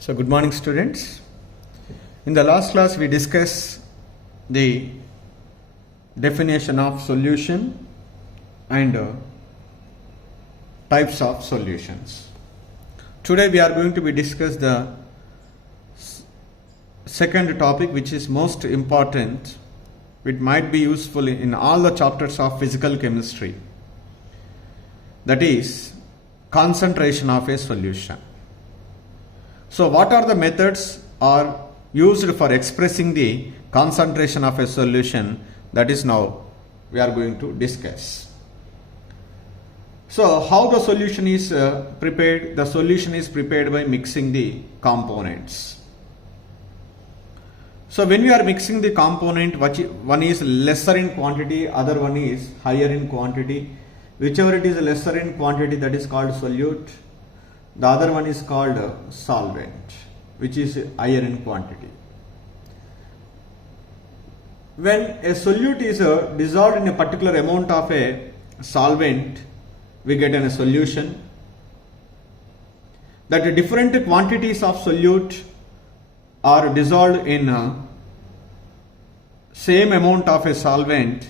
So good morning students. In the last class we discussed the definition of solution and types of solutions. Today we are going to be discuss the second topic, which is most important, which might be useful in all the chapters of physical chemistry, that is concentration of a solution. So what are the methods are used for expressing the concentration of a solution? That is now we are going to discuss. So how the solution is prepared? The solution is prepared by mixing the components. So when we are mixing the component, one is lesser in quantity, other one is higher in quantity. Whichever it is lesser in quantity, that is called solute. The other one is called solvent, which is higher in quantity. When a solute is dissolved in a particular amount of a solvent, we get a solution. That different quantities of solute are dissolved in same amount of a solvent,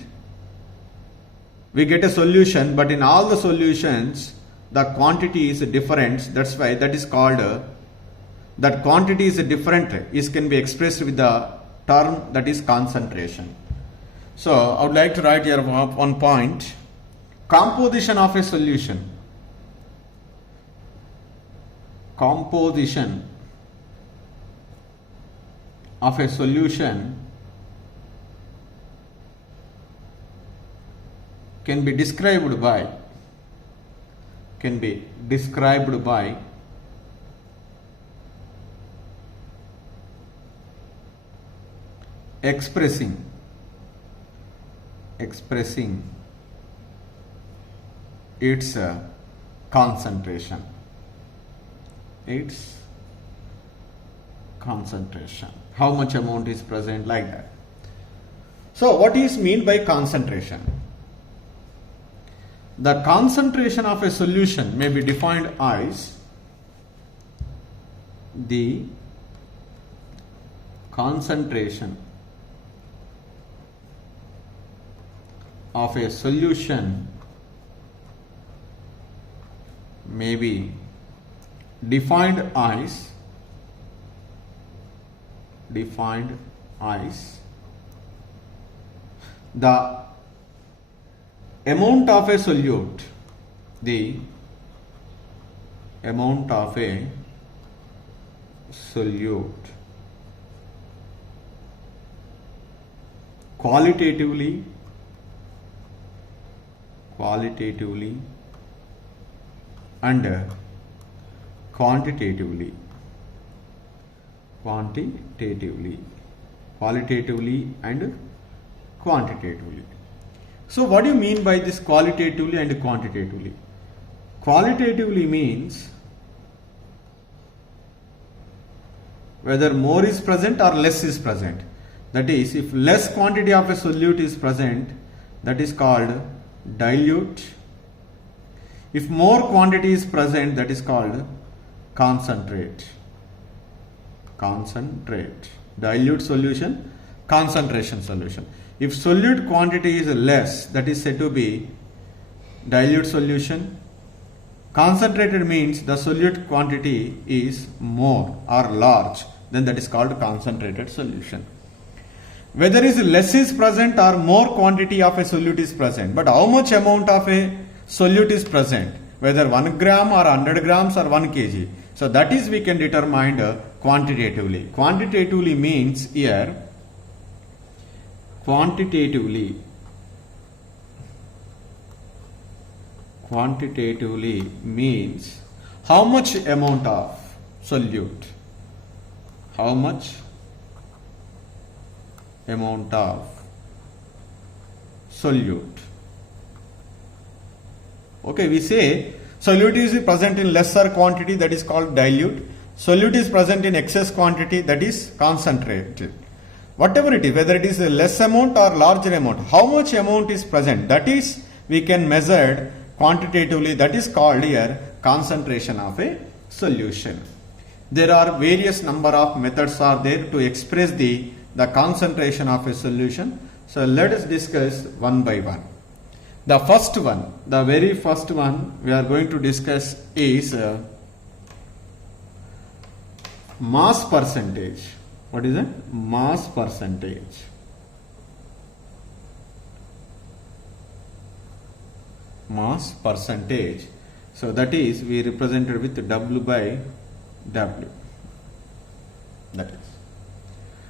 we get a solution, but in all the solutions the quantity is different. That's why that is called that quantity is different can be expressed with the term that is concentration. So I would like to write here one point: composition of a solution. Composition of a solution can be described by expressing its concentration. How much amount is present, like that. So what is meant by concentration? The concentration of a solution may be defined as the concentration of a solution may be defined as the amount of a solute, qualitatively and quantitatively. So what do you mean by this qualitatively and quantitatively? Qualitatively means whether more is present or less is present. That is, if less quantity of a solute is present, that is called dilute. If more quantity is present, that is called concentrate. Dilute solution, concentration solution. If solute quantity is less, that is said to be dilute solution. Concentrated means the solute quantity is more or large, then that is called concentrated solution. Whether is less is present or more quantity of a solute is present, but how much amount of a solute is present, whether 1 gram or 100 grams or 1 kg. So that is we can determine quantitatively. Quantitatively means here, quantitatively means how much amount of solute, Okay, we say solute is present in lesser quantity, that is called dilute. Solute is present in excess quantity, that is concentrated. Whatever it is, whether it is a less amount or larger amount, how much amount is present, that is we can measure quantitatively, that is called here concentration of a solution. there are various number of methods are there to express the concentration of a solution. So let us discuss one by one. The first one, the very first one we are going to discuss is mass percentage. What is it? Mass percentage. Mass percentage. So that is we represented with W by W. That is.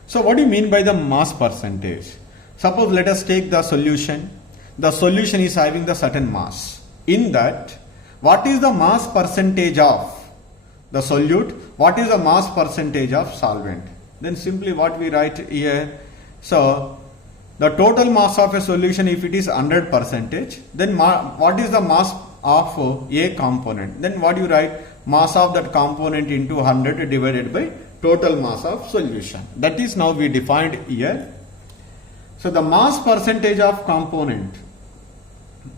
So what do you mean by the mass percentage? Suppose let us take the solution. The solution is having the certain mass. In that, what is the mass percentage of the solute? What is the mass percentage of solvent? Then simply what we write here. So the total mass of a solution, if it is 100%, then what is the mass of a component? Then what you write? Mass of that component into 100 divided by total mass of solution. That is now we defined here. So the mass percentage of component,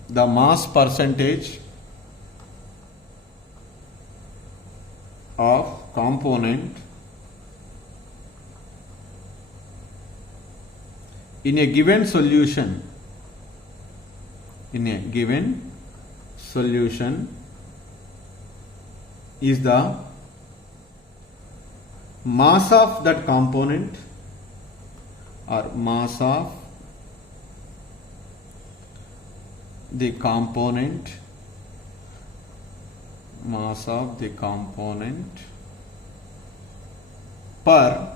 the mass percentage of component in a given solution, is the mass of that component or mass of the component, per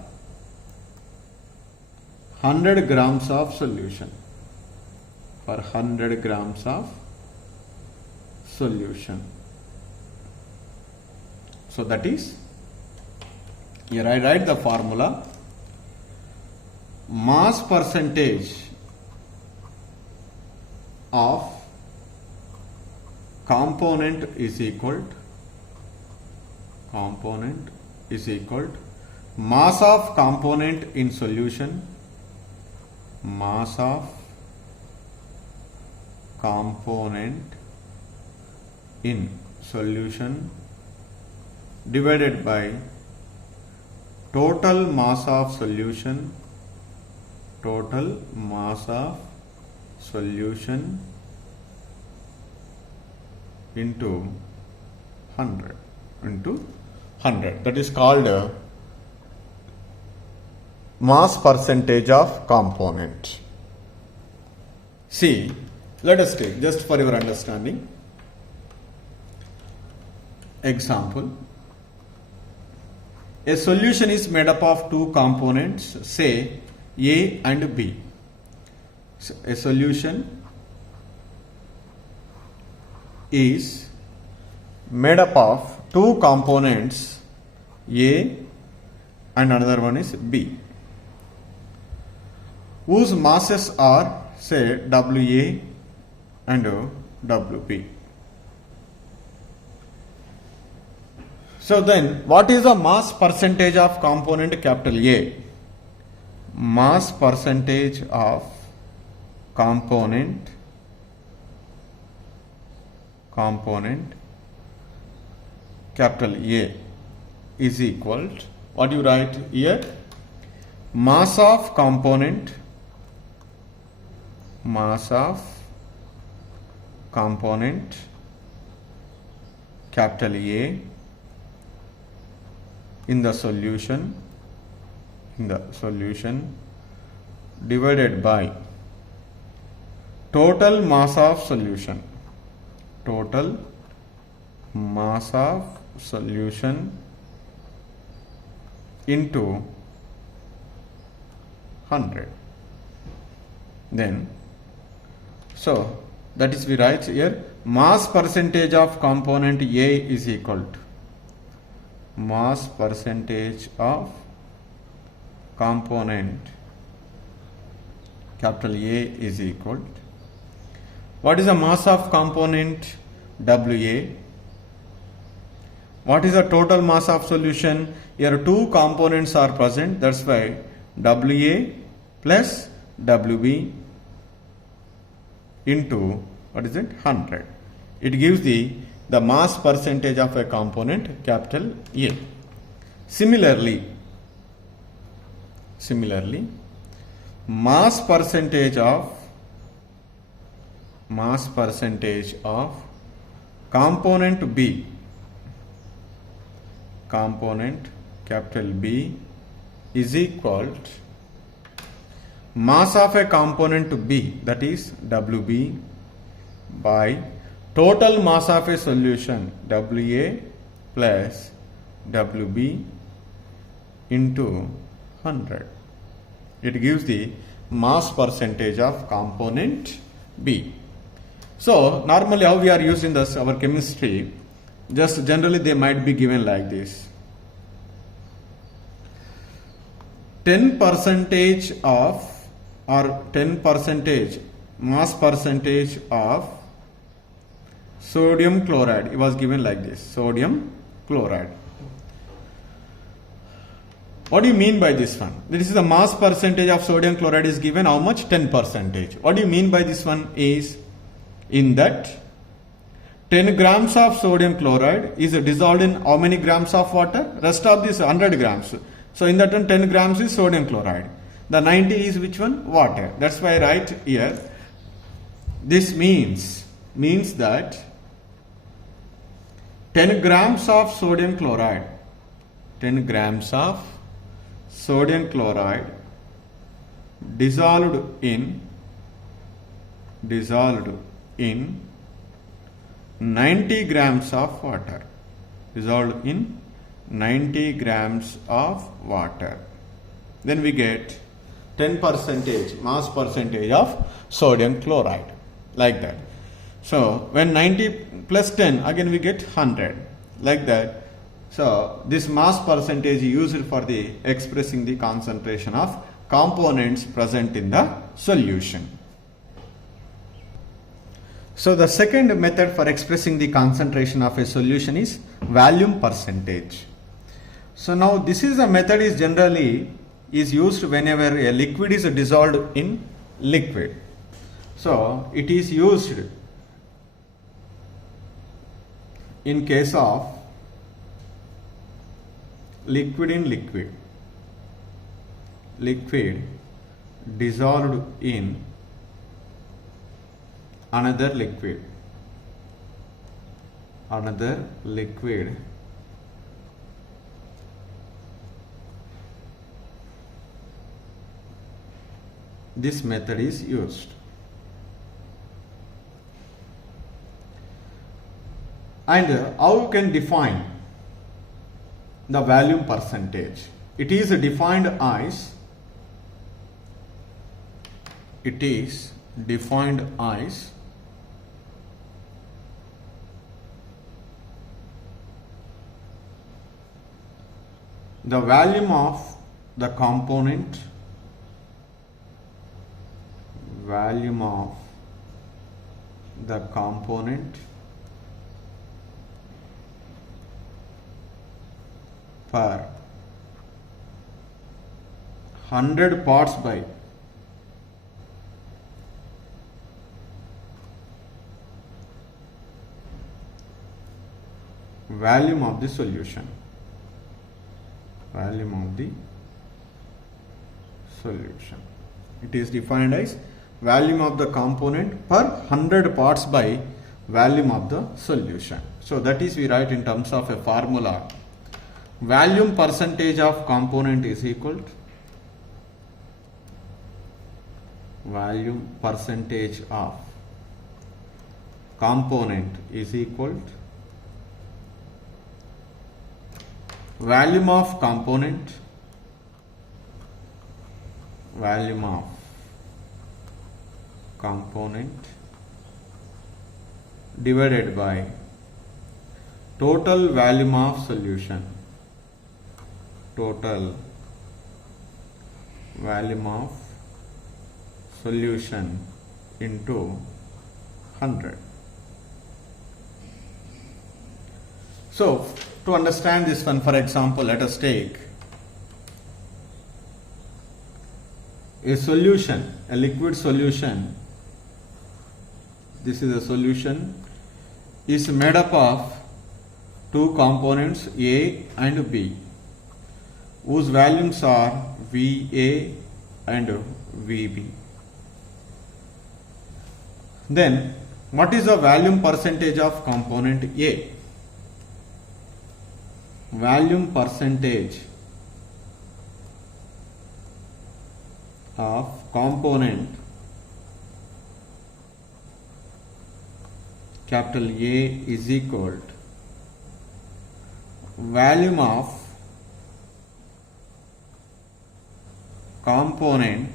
100 grams of solution, per 100 grams of solution. So that is, here I write the formula, mass percentage of component is equal to mass of component in solution, mass of component in solution divided by total mass of solution, into 100. That is called mass percentage of component. See, let us take, just for your understanding, example. A solution is made up of two components, say A and B. So a solution is made up of two components, A and another one is B, whose masses are, say, WA and WB. So then, what is the mass percentage of component capital A? Mass percentage of component capital A is equal to, what you write here? Mass of component capital A in the solution divided by total mass of solution, into 100. Then, so that is we write here, mass percentage of component A is equal to mass percentage of component capital A is equal to, what is the mass of component WA? What is the total mass of solution? Here two components are present, that's why WA plus WB into, what is it, 100. It gives the mass percentage of a component capital A. Similarly, mass percentage of component B, component capital B, is equal to mass of a component B, that is WB, by total mass of a solution WA plus WB into 100. It gives the mass percentage of component B. So normally how we are using this our chemistry, just generally they might be given like this: 10% of, or 10% mass percentage of sodium chloride. It was given like this: sodium chloride. What do you mean by this one? This is the mass percentage of sodium chloride is given how much? 10%. What do you mean by this one is, in that 10 grams of sodium chloride is dissolved in how many grams of water? Rest of this 100 grams. So in that one 10 grams is sodium chloride. The 90 is which one? Water. That's why I write here. This means that 10 grams of sodium chloride, 10 grams of sodium chloride dissolved in 90 grams of water, dissolved in 90 grams of water. Then we get 10% mass percentage of sodium chloride, like that. So when 90 plus 10, again we get 100, like that. So this mass percentage is used for the expressing the concentration of components present in the solution. So the second method for expressing the concentration of a solution is volume percentage. So now this is a method is generally is used whenever a liquid is dissolved in liquid. So it is used in case of liquid in liquid, liquid dissolved in another liquid, this method is used. And how you can define the volume percentage? It is defined as the volume of the component per 100 parts by volume of the solution. It is defined as volume of the component per 100 parts by volume of the solution. So that is we write in terms of a formula. Volume percentage of component is equal to volume percentage of component is equal to volume of component divided by total volume of solution, into 100. So to understand this one, for example, let us take a solution, a liquid solution. This is a solution is made up of two components A and B. whose volumes are VA and VB. Then what is the volume percentage of component A? Volume percentage of component capital A is equal to volume of component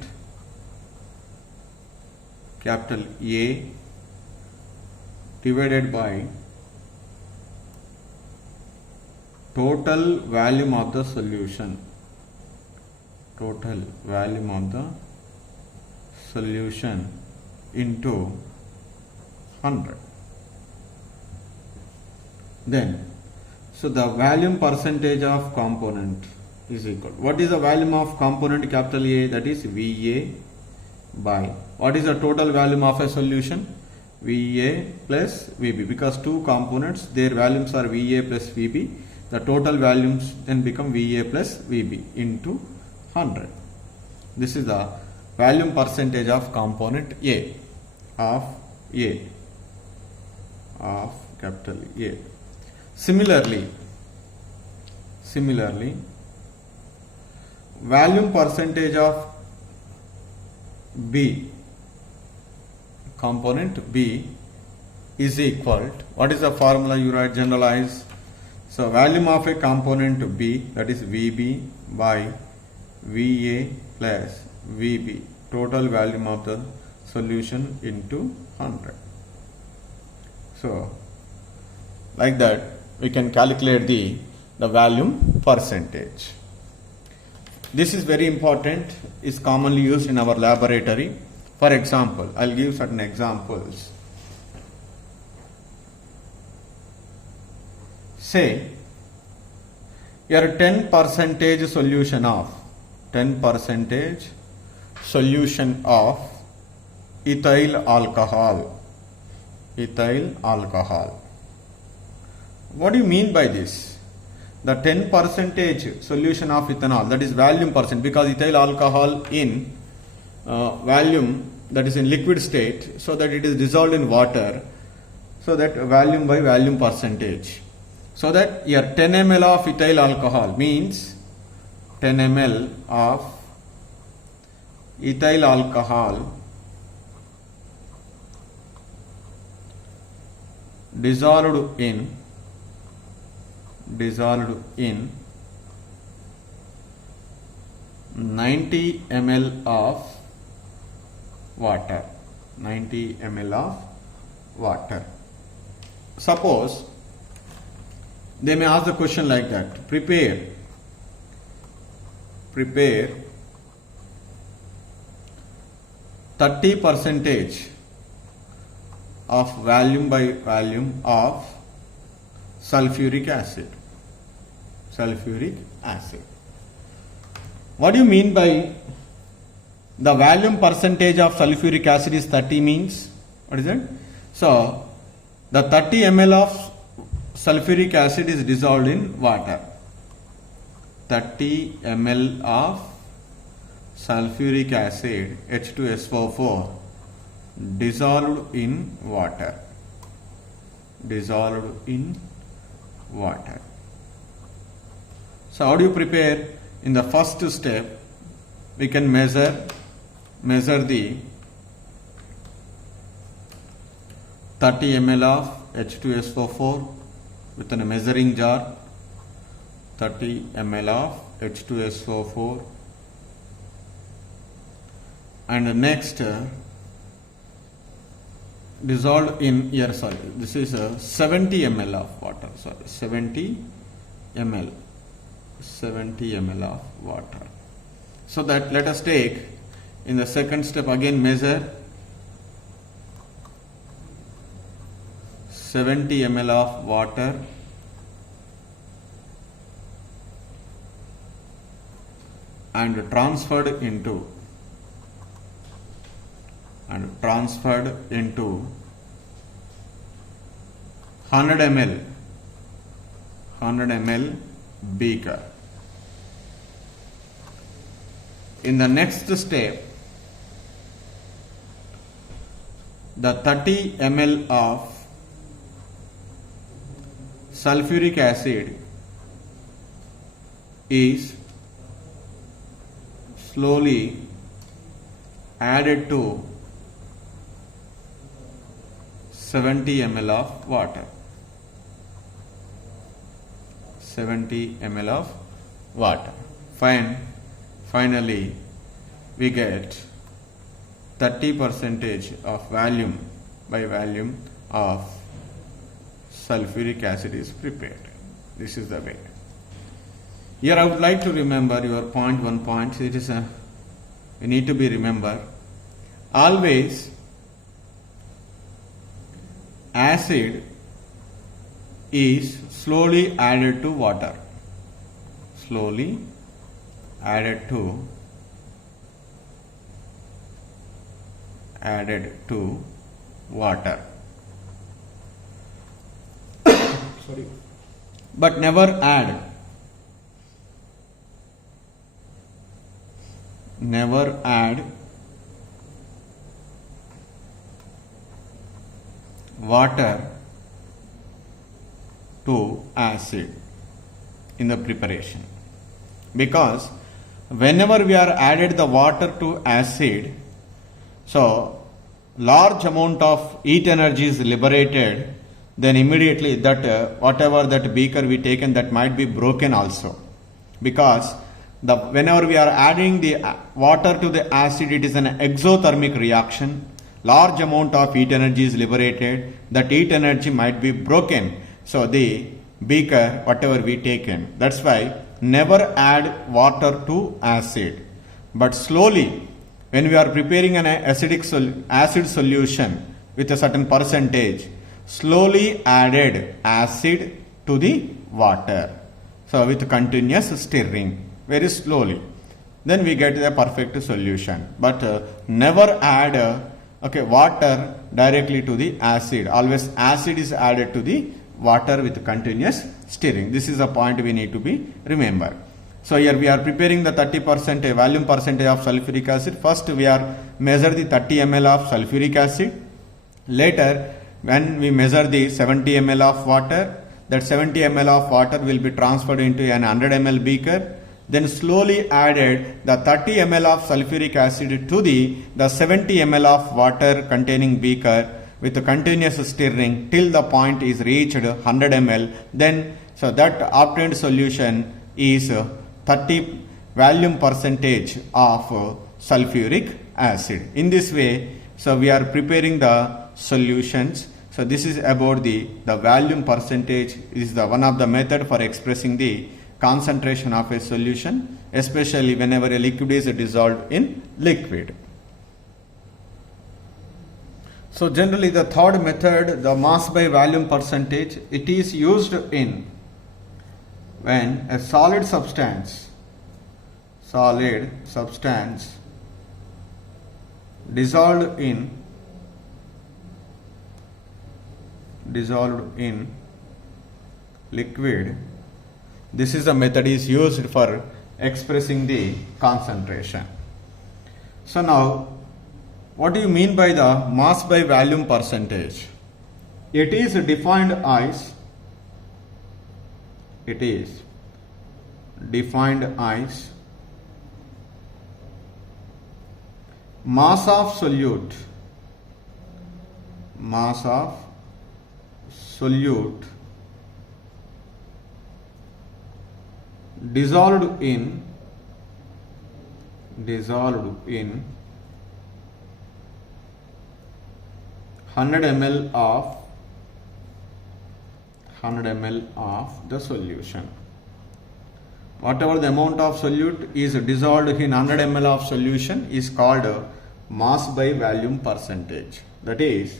capital A divided by total volume of the solution. Total volume of the solution into 100. Then, so the volume percentage of component is equal. What is the volume of component capital A? That is VA by what is the total volume of a solution? VA plus VB. Because two components, their volumes are VA plus VB. The total volumes then become VA plus VB into 100. This is the volume percentage of component A of capital A. Similarly, volume percentage of B, component B, is equal to, what is the formula you write generalize? So volume of a component B, that is VB by VA plus VB, total volume of the solution into 100. So like that we can calculate the volume percentage. This is very important, is commonly used in our laboratory. For example, I'll give certain examples. Say your 10% solution of 10% solution of ethyl alcohol. What do you mean by this? The 10% solution of ethanol, that is volume percent, because ethyl alcohol in volume, that is in liquid state, so that it is dissolved in water, so that volume by volume percentage. So that your 10 ml of ethyl alcohol means 10 ml of ethyl alcohol dissolved in 90 ml of water. 90 ml of water. Suppose they may ask the question like that: prepare 30% of volume by volume of sulfuric acid. What do you mean by the volume percentage of sulfuric acid is 30 means? What is it? So the 30 ml of sulfuric acid is dissolved in water. 30 ml of sulfuric acid H2SO4 dissolved in water. So how do you prepare? In the first step, we can measure the 30 ml of H2SO4 within a measuring jar. 30 ml of H2SO4, and next dissolved in here, sorry, this is 70 ml of water, 70 ml of water. So that let us take in the second step, again measure 70 ml of water and transferred into 100 ml beaker. in the next step, the 30 ml of sulfuric acid is slowly added to 70 ml of water. 70 ml of water. Finally, we get 30% of volume by volume of sulfuric acid is prepared. This is the way. Here I would like to remember your one point. It is you need to be remember. Always acid is slowly added to water. Slowly added to water. Sorry. But never add water to acid in the preparation, because whenever we are added the water to acid, so large amount of heat energy is liberated, then immediately that whatever that beaker we taken, that might be broken also, because whenever we are adding the water to the acid, it is an exothermic reaction. Large amount of heat energy is liberated. That heat energy might be broken. So the beaker, whatever we taken, that's why never add water to acid. But slowly, when we are preparing an acid solution with a certain percentage, slowly added acid to the water. So with continuous stirring, very slowly, then we get the perfect solution. But never add water directly to the acid. Always acid is added to the water with continuous stirring. This is a point we need to be remember. So here we are preparing the 30% volume percentage of sulfuric acid. First we are measure the 30 ml of sulfuric acid. Later when we measure the 70 ml of water, that 70 ml of water will be transferred into an 100 ml beaker. Then slowly added the 30 ml of sulfuric acid to the 70 ml of water containing beaker with a continuous stirring till the point is reached 100 ml. Then so that obtained solution is 30 volume percentage of sulfuric acid. In this way, so we are preparing the solutions. So this is about the volume percentage is the one of the method for expressing the concentration of a solution, especially whenever a liquid is dissolved in liquid. So generally the third method, the mass by volume percentage, it is used in when a solid substance dissolved in liquid. This is the method is used for expressing the concentration. So now, what do you mean by the mass by volume percentage? It is defined as mass of solute dissolved in 100 ml of the solution. Whatever the amount of solute is dissolved in 100 ml of solution is called mass by volume percentage. That is,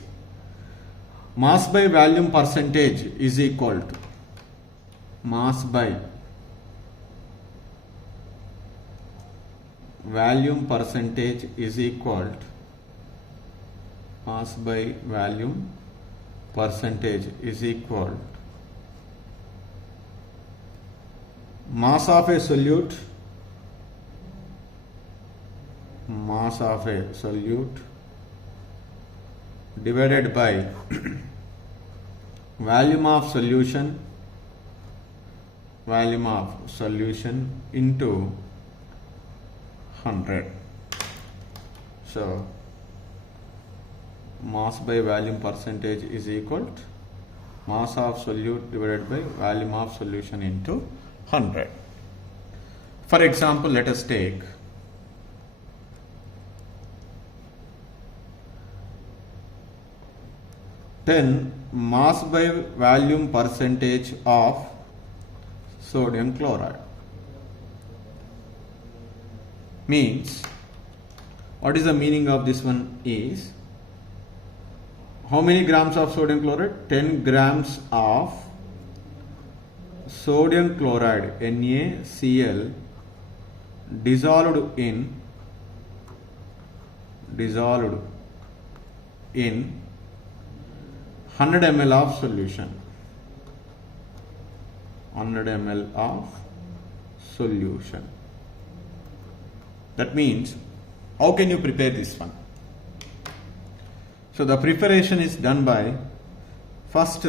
mass by volume percentage is equal to mass by volume percentage is equal to mass by volume percentage is equal to mass of a solute mass of a solute divided by volume of solution into 100. So mass by volume percentage is equal to mass of solute divided by volume of solution into 100. For example, let us take mass by volume percentage of sodium chloride. Means, what is the meaning of this one is, how many grams of sodium chloride? 10 grams of sodium chloride NaCl dissolved in 100 ml of solution. 100 ml of solution. That means, how can you prepare this one? So the preparation is done by, first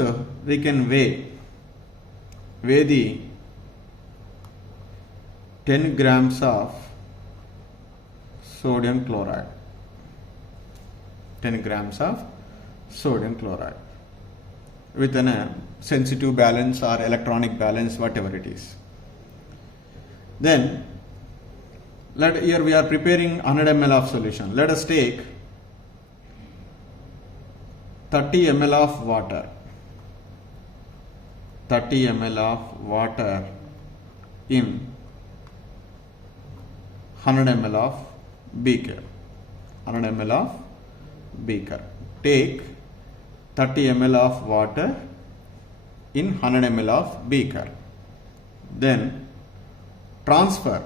we can weigh the 10 grams of sodium chloride. 10 grams of sodium chloride with a sensitive balance or electronic balance, whatever it is. Then here we are preparing 100 ml of solution. Let us take 30 ml of water. 30 ml of water in 100 ml of beaker. 100 ml of beaker. Take 30 ml of water in 100 ml of beaker. Then transfer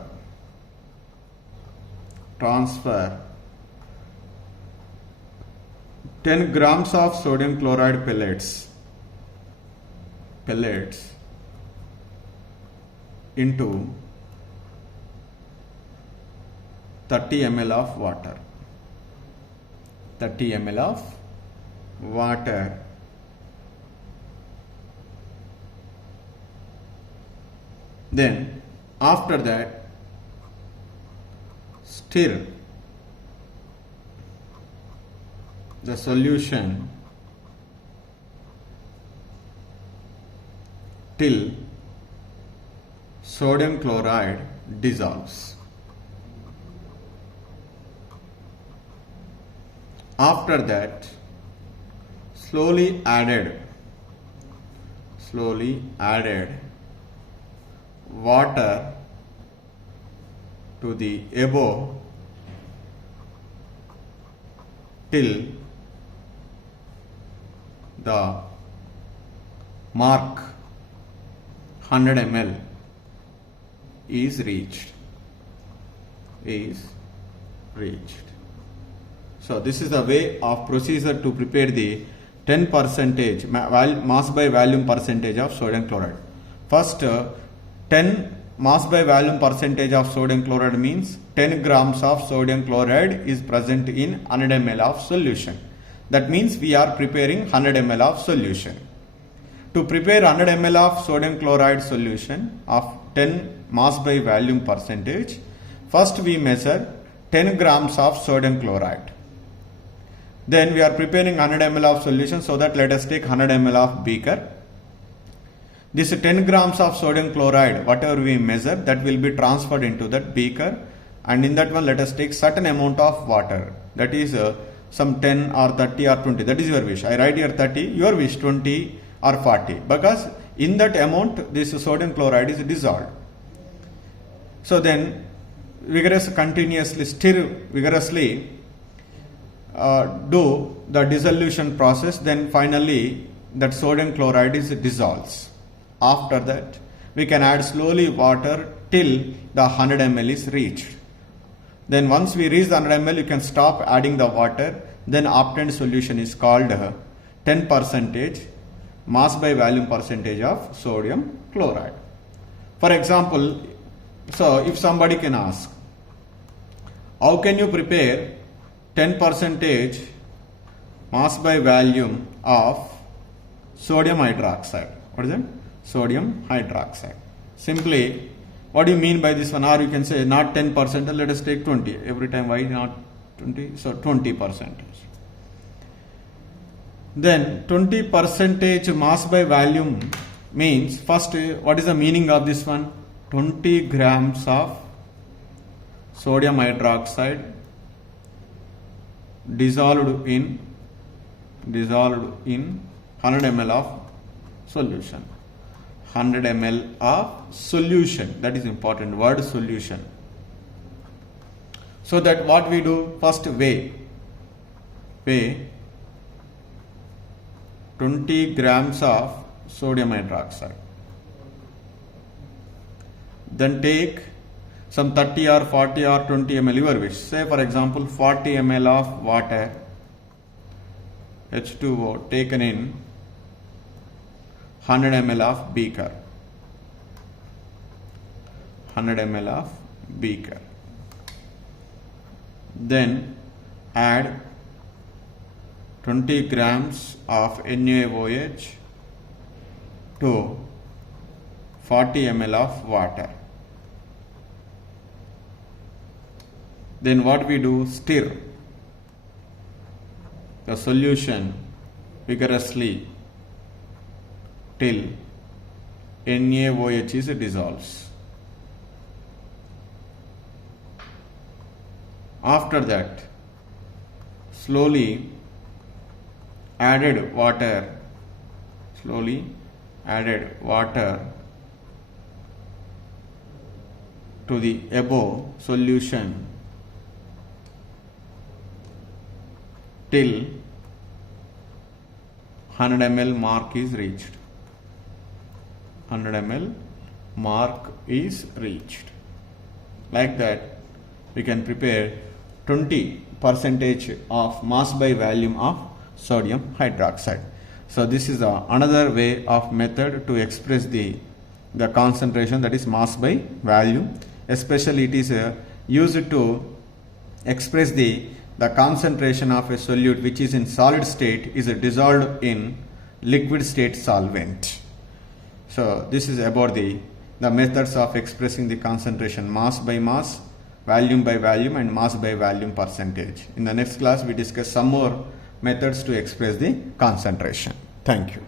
10 grams of sodium chloride pellets into 30 ml of water. 30 ml of water. Then after that, stir the solution till sodium chloride dissolves. After that, slowly added water to the above till the mark 100 ml is reached. So this is the way of procedure to prepare the 10% mass by volume percentage of sodium chloride. First, 10 mass by volume percentage of sodium chloride means 10 grams of sodium chloride is present in 100 ml of solution. That means we are preparing 100 ml of solution. To prepare 100 ml of sodium chloride solution of 10 mass by volume percentage, first we measure 10 grams of sodium chloride. Then we are preparing 100 ml of solution, so that let us take 100 ml of beaker. This 10 grams of sodium chloride, whatever we measure, that will be transferred into that beaker, and in that one let us take certain amount of water, that is some 10 or 30 or 20, that is your wish. I write here 30, your wish 20 or 40, because in that amount this sodium chloride is dissolved. So then continuously stir vigorously, do the dissolution process, then finally that sodium chloride is dissolves. After that, we can add slowly water till the 100 ml is reached. Then once we reach the 100 ml, you can stop adding the water. Then obtained solution is called 10% mass by volume percentage of sodium chloride. For example, so if somebody can ask, How can you prepare 10 percentage mass by volume of sodium hydroxide? What is it? Sodium hydroxide. Simply, what do you mean by this one? Or you can say not 10%, let us take 20. Every time, why not 20? So 20%. Then 20 percentage mass by volume means, first, what is the meaning of this one? 20 grams of sodium hydroxide dissolved in 100 ml of solution. 100 ml of solution, that is important word, solution. So that what we do, first weigh 20 grams of sodium hydroxide, then take some 30 or 40 or 20 ml, your wish. Say for example 40 ml of water, H2O, taken in 100 ml of beaker. 100 ml of beaker. Then add 20 grams of NaOH to 40 ml of water. Then what we do? Stir the solution vigorously till NaOH is dissolves. After that, slowly added water to the above solution till 100 ml mark is reached. 100 ml mark is reached. Like that, we can prepare 20 percentage of mass by volume of sodium hydroxide. So this is another way of method to express the concentration, that is mass by volume. Especially it is used to express the concentration of a solute which is in solid state is dissolved in liquid state solvent. So this is about the methods of expressing the concentration, mass by mass, volume by volume, and mass by volume percentage. In the next class we discuss some more methods to express the concentration. Thank you.